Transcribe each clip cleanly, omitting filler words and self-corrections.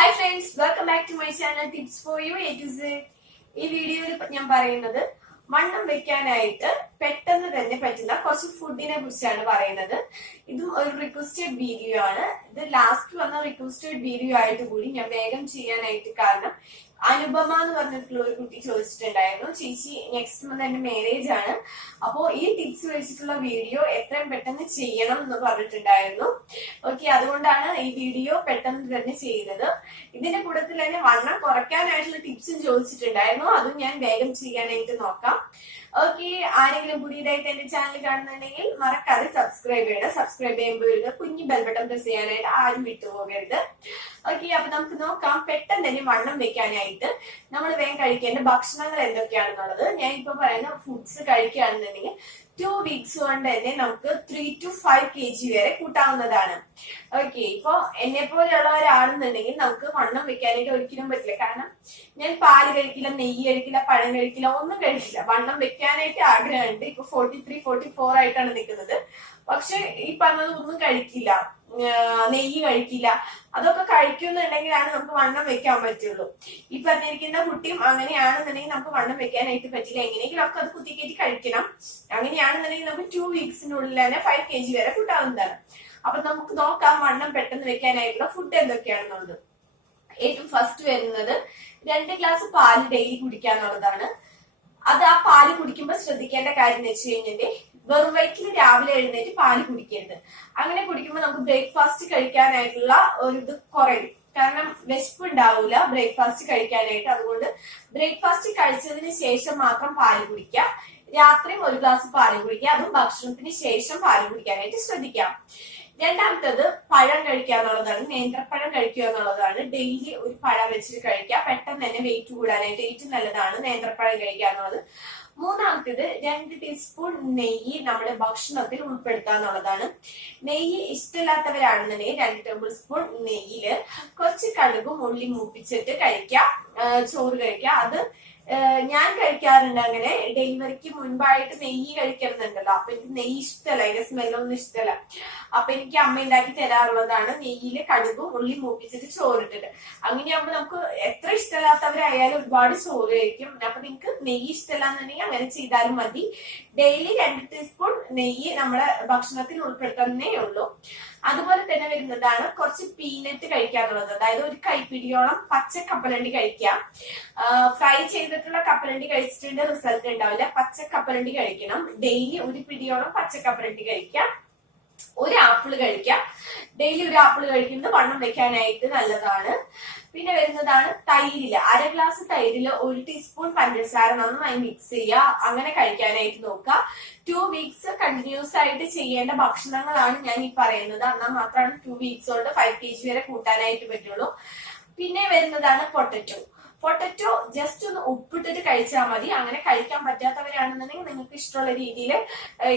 Hi friends, welcome back to my channel tips for you A to Z. ഈ വീഡിയോയിൽ ഞാൻ പറയുന്നത് വണ്ണം വെക്കാനായിട്ട് പെട്ടെന്ന് തന്നെ പറ്റുന്ന കുറച്ച് ഫുഡിനെ കുറിച്ചാണ് പറയുന്നത്. ഇതും ഒരു റിക്വസ്റ്റഡ് വീഡിയോ ആണ്. ഇത് ലാസ്റ്റ് വന്ന റിക്വസ്റ്റഡ് വീഡിയോ ആയിട്ട് കൂടി ഞാൻ വേഗം ചെയ്യാനായിട്ട് കാരണം അനുപമ എന്ന് പറഞ്ഞിട്ടുള്ള ഒരു കുട്ടി ചോദിച്ചിട്ടുണ്ടായിരുന്നു. ചേച്ചി നെക്സ്റ്റ് മന്ത് എന്റെ മാരേജ് ആണ്, അപ്പോ ഈ ടിപ്സ് വെച്ചിട്ടുള്ള വീഡിയോ എത്രയും പെട്ടെന്ന് ചെയ്യണം എന്ന് പറഞ്ഞിട്ടുണ്ടായിരുന്നു. ഓക്കെ, അതുകൊണ്ടാണ് ഈ വീഡിയോ പെട്ടെന്ന് തന്നെ ചെയ്യുന്നത്. ഇതിന്റെ കൂട്ടത്തിൽ തന്നെ വണ്ണം കുറയ്ക്കാനായിട്ടുള്ള ടിപ്സും ചോദിച്ചിട്ടുണ്ടായിരുന്നു, അതും ഞാൻ വേഗം ചെയ്യാനായിട്ട് നോക്കാം. ഓക്കെ, ആരെങ്കിലും പുതിയതായിട്ട് എന്റെ ചാനൽ കാണുന്നുണ്ടെങ്കിൽ മറക്കാതെ സബ്സ്ക്രൈബ് ചെയ്യണം. സബ്സ്ക്രൈബ് ചെയ്യുമ്പോൾ കുഞ്ഞു ബെൽ ബട്ടൺ പ്രസ് ചെയ്യാനായിട്ട് ആരും വിട്ടുപോകരുത്. ഓക്കെ, അപ്പൊ നമുക്ക് നോക്കാം പെട്ടെന്ന് തന്നെ വണ്ണം വെക്കാനായിട്ട് നമ്മൾ വേഗം കഴിക്കേണ്ട ഭക്ഷണങ്ങൾ എന്തൊക്കെയാണെന്നുള്ളത്. ഞാൻ ഇപ്പൊ പറയുന്ന ഫുഡ്സ് കഴിക്കുകയാണെന്നുണ്ടെങ്കിൽ 2 weeks കൊണ്ട് തന്നെ നമുക്ക് 3 to 5 kg വരെ കൂട്ടാവുന്നതാണ്. ഓക്കെ, ഇപ്പൊ എന്നെ പോലെയുള്ള ഒരാളെന്നുണ്ടെങ്കിൽ നമുക്ക് വണ്ണം വെക്കാനായിട്ട് ഒരിക്കലും പറ്റില്ല. കാരണം ഞാൻ പാല് കഴിക്കില്ല, നെയ്യ് കഴിക്കില്ല, പഴം കഴിക്കില്ല, ഒന്നും കഴിക്കില്ല. വണ്ണം വെക്കാനായിട്ട് ആഗ്രഹമുണ്ട്. ഇപ്പൊ 43, 44 ആയിട്ടാണ് നിൽക്കുന്നത്. പക്ഷെ ഈ പറഞ്ഞത് ഒന്നും കഴിക്കില്ല, നെയ്യ് കഴിക്കില്ല. അതൊക്കെ കഴിക്കുന്നുണ്ടെങ്കിലാണ് നമുക്ക് വണ്ണം വെക്കാൻ പറ്റുള്ളൂ. ഈ പറഞ്ഞിരിക്കുന്ന കുട്ടിയും അങ്ങനെയാണെന്നുണ്ടെങ്കിൽ നമുക്ക് വണ്ണം വെക്കാനായിട്ട് പറ്റില്ല. എങ്ങനെയെങ്കിലും ഒക്കെ അത് കുത്തിക്കയറ്റി കഴിക്കണം. അങ്ങനെയാണെന്നുണ്ടെങ്കിൽ നമുക്ക് 2 weeksനുള്ളിൽ തന്നെ 5 kg വരെ കൂട്ടാവുന്നതാണ്. അപ്പൊ നമുക്ക് നോക്കാം വണ്ണം പെട്ടെന്ന് വെക്കാനായിട്ടുള്ള ഫുഡ് എന്തൊക്കെയാണെന്നുള്ളത്. ഏറ്റവും ഫസ്റ്റ് വരുന്നത് 2 ഗ്ലാസ് പാല് ഡെയിലി കുടിക്കാന്നുള്ളതാണ്. അത് ആ പാല് കുടിക്കുമ്പോൾ ശ്രദ്ധിക്കേണ്ട കാര്യം എന്ന് വെച്ച് കഴിഞ്ഞാൽ വെറും വയറ്റിൽ രാവിലെ എഴുന്നേറ്റ് പാല് കുടിക്കരുത്. അങ്ങനെ കുടിക്കുമ്പോൾ നമുക്ക് ബ്രേക്ക്ഫാസ്റ്റ് കഴിക്കാനായിട്ടുള്ള ഒരു ഇത് കുറയും. കാരണം വിശപ്പ് ഉണ്ടാവൂല ബ്രേക്ക്ഫാസ്റ്റ് കഴിക്കാനായിട്ട്. അതുകൊണ്ട് ബ്രേക്ക്ഫാസ്റ്റ് കഴിച്ചതിന് ശേഷം മാത്രം പാല് കുടിക്കുക. രാത്രിയും 1 ഗ്ലാസ് പാല് കുടിക്കുക. അതും ഭക്ഷണത്തിന് ശേഷം പാല് കുടിക്കാനായിട്ട് ശ്രദ്ധിക്കാം. രണ്ടാമത്തത് പഴം കഴിക്കുക എന്നുള്ളതാണ്. നേന്ത്രപ്പഴം കഴിക്കുക എന്നുള്ളതാണ്. ഡെയിലി ഒരു പഴം വെച്ചിട്ട് കഴിക്കുക. പെട്ടെന്ന് തന്നെ വെയിറ്റ് കൂടാനായിട്ട് ഏറ്റവും നല്ലതാണ് നേന്ത്രപ്പഴം കഴിക്കുക എന്നുള്ളത്. മൂന്നാമത്തേത് 2 ടീസ്പൂൺ നെയ്യ് നമ്മുടെ ഭക്ഷണത്തിൽ ഉൾപ്പെടുത്തുക എന്നുള്ളതാണ്. നെയ്യ് ഇഷ്ടമില്ലാത്തവരാണെന്നുണ്ടെങ്കിൽ 2 ടേബിൾ സ്പൂൺ നെയ്യില് കുറച്ച് കടുകും ഉള്ളി മൂപ്പിച്ചിട്ട് കഴിക്കുക, ചോറ് കഴിക്കുക. അത് ഞാൻ കഴിക്കാറുണ്ട്. അങ്ങനെ ഡെലിവറിക്ക് മുൻപായിട്ട് നെയ്യ് കഴിക്കുന്നുണ്ടല്ലോ, അപ്പൊ എനിക്ക് നെയ്യ് ഇഷ്ടമല്ല, അതിന്റെ സ്മെല്ലൊന്നും ഇഷ്ടമല്ല. അപ്പൊ എനിക്ക് അമ്മ ഉണ്ടാക്കി തരാറുള്ളതാണ് നെയ്യില് കടുകും ഉള്ളി മൂപ്പിച്ചിട്ട് ചോറിട്ടിട്ട്. അങ്ങനെയാകുമ്പോൾ നമുക്ക് എത്ര ഇഷ്ടമില്ലാത്തവരായാലും ഒരുപാട് ചോറ് കഴിക്കും. അപ്പൊ നിങ്ങൾക്ക് നെയ്യ് ഇഷ്ടമല്ലാന്നുണ്ടെങ്കിൽ അങ്ങനെ ചെയ്താലും മതി. ഡെയിലി 2 ടീസ്പൂൺ നെയ്യ് നമ്മുടെ ഭക്ഷണത്തിൽ ഉൾപ്പെടുത്തുന്നേ ഉള്ളൂ. അതുപോലെ തന്നെ വരുന്നതാണ് കുറച്ച് പീനട്ട് കഴിക്കാന്നുള്ളത്. അതായത് ഒരു കൈപ്പിടിയോളം പച്ച കപ്പലണ്ടി കഴിക്കാം. ഫ്രൈ ചെയ്തിട്ടുള്ള കപ്പലണ്ടി കഴിച്ചിട്ടുണ്ട് റിസൾട്ട് ഉണ്ടാവില്ല. പച്ച കപ്പലണ്ടി കഴിക്കണം. ഡെയിലി ഒരു പിടിയോളം പച്ച കപ്പലണ്ടി കഴിക്കാം. ഒരു ആപ്പിൾ കഴിക്കാം. ഡെയിലി ഒരു ആപ്പിൾ കഴിക്കുന്നത് വണ്ണം വെക്കാനായിട്ട് നല്ലതാണ്. പിന്നെ വരുന്നതാണ് തൈരില് 1/2 ഗ്ലാസ് തൈരില് 1 ടീസ്പൂൺ പഞ്ചസാര നന്നായി മിക്സ് ചെയ്യുക. അങ്ങനെ കഴിക്കാനായിട്ട് നോക്കുക. 2 weeks കണ്ടിന്യൂസ് ആയിട്ട് ചെയ്യേണ്ട ഭക്ഷണങ്ങളാണ് ഞാൻ ഈ പറയുന്നത്. എന്നാൽ മാത്രമാണ് 2 weeks കൊണ്ട് 5 kg വരെ കൂട്ടാനായിട്ട് പറ്റുള്ളൂ. പിന്നെ വരുന്നതാണ് പൊട്ടറ്റോ ജസ്റ്റ് ഒന്ന് ഉപ്പിട്ടിട്ട് കഴിച്ചാൽ മതി. അങ്ങനെ കഴിക്കാൻ പറ്റാത്തവരാണെന്നുണ്ടെങ്കിൽ നിങ്ങൾക്ക് ഇഷ്ടമുള്ള രീതിയിൽ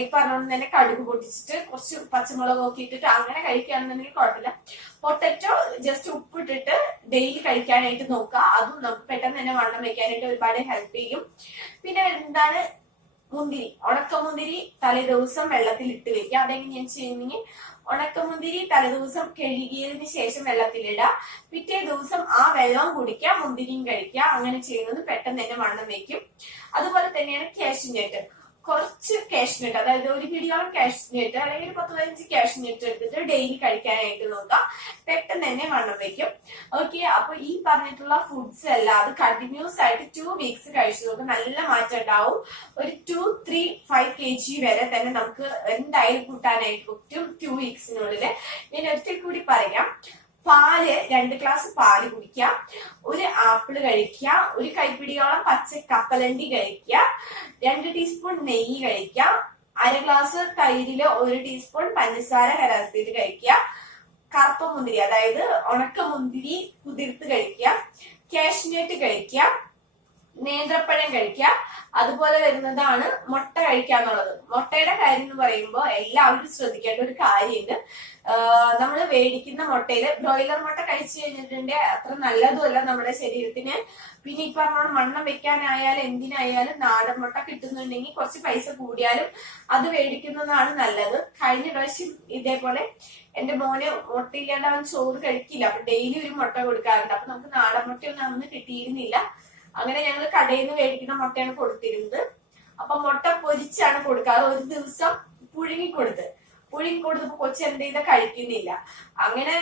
ഈ പറഞ്ഞ തന്നെ കടുക് പൊട്ടിച്ചിട്ട് കുറച്ച് പച്ചമുളക് ഒക്കെ ഇട്ടിട്ട് അങ്ങനെ കഴിക്കുകയാണെന്നുണ്ടെങ്കിൽ കുഴപ്പമില്ല. പൊട്ടറ്റോ ജസ്റ്റ് ഉപ്പിട്ടിട്ട് ഡെയിലി കഴിക്കാനായിട്ട് നോക്കുക. അതും നമുക്ക് പെട്ടെന്ന് തന്നെ വണ്ണം വെക്കാനായിട്ട് ഒരുപാട് ഹെൽപ്പ് ചെയ്യും. പിന്നെ എന്താണ് മുന്തിരി, ഉണക്കമുന്തിരി തലേദിവസം വെള്ളത്തിൽ ഇട്ട് വെക്കുക. അതെങ്ങനെയാന്ന് ചെയ്യുന്നെങ്കിൽ ഉണക്കമുന്തിരി തലേദിവസം കഴുകിയതിന് ശേഷം വെള്ളത്തിലിടുക. പിറ്റേ ദിവസം ആ വെള്ളം കുടിക്കുക, മുന്തിരിയും കഴിക്കുക. അങ്ങനെ ചെയ്യുന്നത് പെട്ടെന്ന് തന്നെ വണ്ണം വെക്കും. അതുപോലെ തന്നെയാണ് കാഷ്യൂനട്ട്. കുറച്ച് കാഷ്യൂനട്ട്, അതായത് 1 പിടിയോളം കാഷ്യൂനട്ട് അല്ലെങ്കിൽ 10-15 കാഷ്യൂനട്ട് എടുത്തിട്ട് ഡെയിലി കഴിക്കാനായിട്ട് നോക്കാം. പെട്ടെന്ന് തന്നെ വണ്ണം വെക്കും. ഓക്കെ, അപ്പൊ ഈ പറഞ്ഞിട്ടുള്ള ഫുഡ്സ് എല്ലാം അത് കണ്ടിന്യൂസ് ആയിട്ട് 2 weeks കഴിച്ചു നോക്കും. നല്ല മാറ്റം ഉണ്ടാവും. ഒരു 2, 3, 5 kg വരെ തന്നെ നമുക്ക് എന്തായാലും കൂട്ടാനായിട്ട് പറ്റും 2 weeksനുള്ളില്. ഞാൻ ഒരിക്കൽ കൂടി പറയാം. പാല് 2 ഗ്ലാസ് പാല് കുടിക്കുക. ഒരു ആപ്പിള് കഴിക്കുക. ഒരു കൈപ്പിടിയോളം പച്ച കപ്പലണ്ടി കഴിക്കുക. 2 ടീസ്പൂൺ നെയ്യ് കഴിക്കുക. 1/2 ഗ്ലാസ് തൈരില് 1 ടീസ്പൂൺ പഞ്ചസാര കലർത്തിയിട്ട് കഴിക്കുക. കറുത്ത മുന്തിരി, അതായത് ഉണക്ക മുന്തിരി കുതിർത്ത് കഴിക്കുക. കാഷ്യൂനട്ട് കഴിക്കുക. നേന്ത്രപ്പഴം കഴിക്കുക. അതുപോലെ വരുന്നതാണ് മുട്ട കഴിക്കുക എന്നുള്ളത്. മുട്ടയുടെ കാര്യം എന്ന് പറയുമ്പോൾ എല്ലാവരും ശ്രദ്ധിക്കേണ്ട ഒരു കാര്യമുണ്ട്. നമ്മൾ മേടിക്കുന്ന മുട്ടയില് ബ്രോയിലർ മുട്ട കഴിച്ചു കഴിഞ്ഞിട്ടുണ്ടെങ്കിൽ അത്ര നല്ലതുമല്ല നമ്മുടെ ശരീരത്തിന്. പിന്നെ ഈ പറഞ്ഞ വണ്ണം വെക്കാനായാലും എന്തിനായാലും നാടൻ മുട്ട കിട്ടുന്നുണ്ടെങ്കിൽ കുറച്ച് പൈസ കൂടിയാലും അത് മേടിക്കുന്നതാണ് നല്ലത്. കഴിഞ്ഞ പ്രാവശ്യം ഇതേപോലെ എന്റെ മോന് മുട്ടയില്ലാണ്ട് അവൻ ചോറ് കഴിക്കില്ല. അപ്പൊ ഡെയിലി ഒരു മുട്ട കൊടുക്കാറുണ്ട്. അപ്പൊ നമുക്ക് നാടൻ മുട്ടയൊന്നും അന്ന് കിട്ടിയിരുന്നില്ല. അങ്ങനെ ഞങ്ങൾ കടയിൽ നിന്ന് മേടിക്കുന്ന മുട്ടയാണ് കൊടുത്തിരുന്നത്. അപ്പൊ മുട്ട പൊരിച്ചാണ് കൊടുക്കാറ്. ഒരു ദിവസം പുഴുങ്ങി കൊടുത്തപ്പോ കൊച്ചു എന്ത് ചെയ്ത കഴിക്കുന്നില്ല. അങ്ങനെ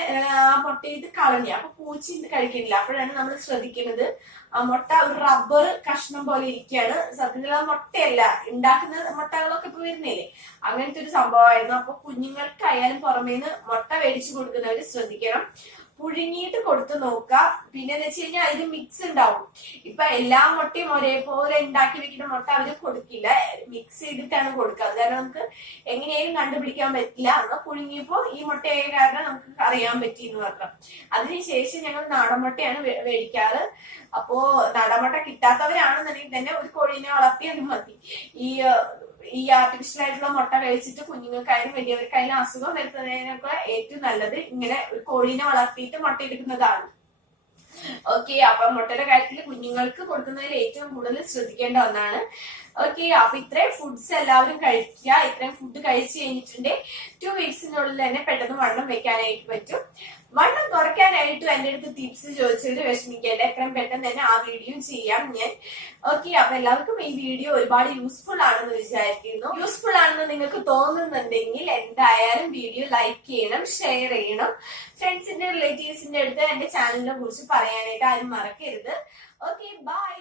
ആ മുട്ട ഇത് കളഞ്ഞു. അപ്പൊ പൂച്ച ഇത് കഴിക്കുന്നില്ല. അപ്പോഴാണ് നമ്മൾ ശ്രദ്ധിക്കുന്നത് ആ മുട്ട ഒരു റബ്ബർ കഷ്ണം പോലെ ഇരിക്കുകയാണ്. സത്യത്തിൽ അത് മുട്ടയല്ല, ഉണ്ടാക്കുന്ന മുട്ടകളൊക്കെ ഇപ്പൊ വരുന്നില്ലേ, അങ്ങനത്തെ ഒരു സംഭവമായിരുന്നു. അപ്പൊ കുഞ്ഞുങ്ങൾക്കായാലും പുറമേന്ന് മുട്ട മേടിച്ചു കൊടുക്കുന്നവര് ശ്രദ്ധിക്കണം. പുഴുങ്ങിയിട്ട് കൊടുത്തു നോക്കുക. പിന്നെ എന്ന് വെച്ച് കഴിഞ്ഞാൽ അതിന് മിക്സ് ഉണ്ടാവും. ഇപ്പൊ എല്ലാ മുട്ടയും ഒരേപോലെ ഉണ്ടാക്കി വെക്കുന്ന മുട്ട അവര് കൊടുക്കില്ല, മിക്സ് ചെയ്തിട്ടാണ് കൊടുക്കുക. അത് കാരണം നമുക്ക് എങ്ങനെയാലും കണ്ടുപിടിക്കാൻ പറ്റില്ല. അന്ന് പുഴുങ്ങിയപ്പോ ഈ മുട്ടയായ കാരണം നമുക്ക് അറിയാൻ പറ്റി എന്ന് മാത്രം. അതിനുശേഷം ഞങ്ങൾ നാടൻ മുട്ടയാണ് മേടിക്കാറ്. അപ്പോ നാടൻ മുട്ട കിട്ടാത്തവരാണെന്നുണ്ടെങ്കിൽ തന്നെ ഒരു കോഴീനെ വളർത്തിയാലും മതി. ഈ ആർട്ടിഫിഷ്യൽ ആയിട്ടുള്ള മുട്ട കഴിച്ചിട്ട് കുഞ്ഞുങ്ങൾക്കായാലും വലിയവർക്കായാലും അസുഖം വരുത്തുന്നതിനൊക്കെ ഏറ്റവും നല്ലത് ഇങ്ങനെ ഒരു കോഴീനെ വളർത്തിയിട്ട് മുട്ട എടുക്കുന്നതാണ്. ഓക്കെ, അപ്പൊ മുട്ടയുടെ കാര്യത്തിൽ കുഞ്ഞുങ്ങൾക്ക് കൊടുക്കുന്നതിൽ ഏറ്റവും കൂടുതൽ ശ്രദ്ധിക്കേണ്ട ഒന്നാണ്. ഓക്കെ, അപ്പൊ ഇത്രയും ഫുഡ്സ് എല്ലാവരും കഴിക്കുക. ഇത്രയും ഫുഡ് കഴിച്ചു കഴിഞ്ഞിട്ടുണ്ടെങ്കിൽ 2 വീക്സിനുള്ളിൽ തന്നെ പെട്ടെന്ന് വണ്ണം വെക്കാനായിട്ട് പറ്റും. വണ്ണം കുറയ്ക്കാനായിട്ട് എന്റെ അടുത്ത് ടിപ്സ് ചോദിച്ചവര് വിഷമിക്കേണ്ട, എത്രയും പെട്ടെന്ന് തന്നെ ആ വീഡിയോ ചെയ്യാം ഞാൻ. ഓക്കെ, അപ്പൊ എല്ലാവർക്കും ഈ വീഡിയോ ഒരുപാട് യൂസ്ഫുൾ ആണെന്ന് വിചാരിക്കുന്നു. യൂസ്ഫുൾ ആണെന്ന് നിങ്ങൾക്ക് തോന്നുന്നുണ്ടെങ്കിൽ എന്തായാലും വീഡിയോ ലൈക്ക് ചെയ്യണം, ഷെയർ ചെയ്യണം. ഫ്രണ്ട്സിന്റെ റിലേറ്റീവ്സിന്റെ അടുത്ത് എന്റെ ചാനലിനെ കുറിച്ച് പറയാനായിട്ട് ആരും മറക്കരുത്. Okay, by.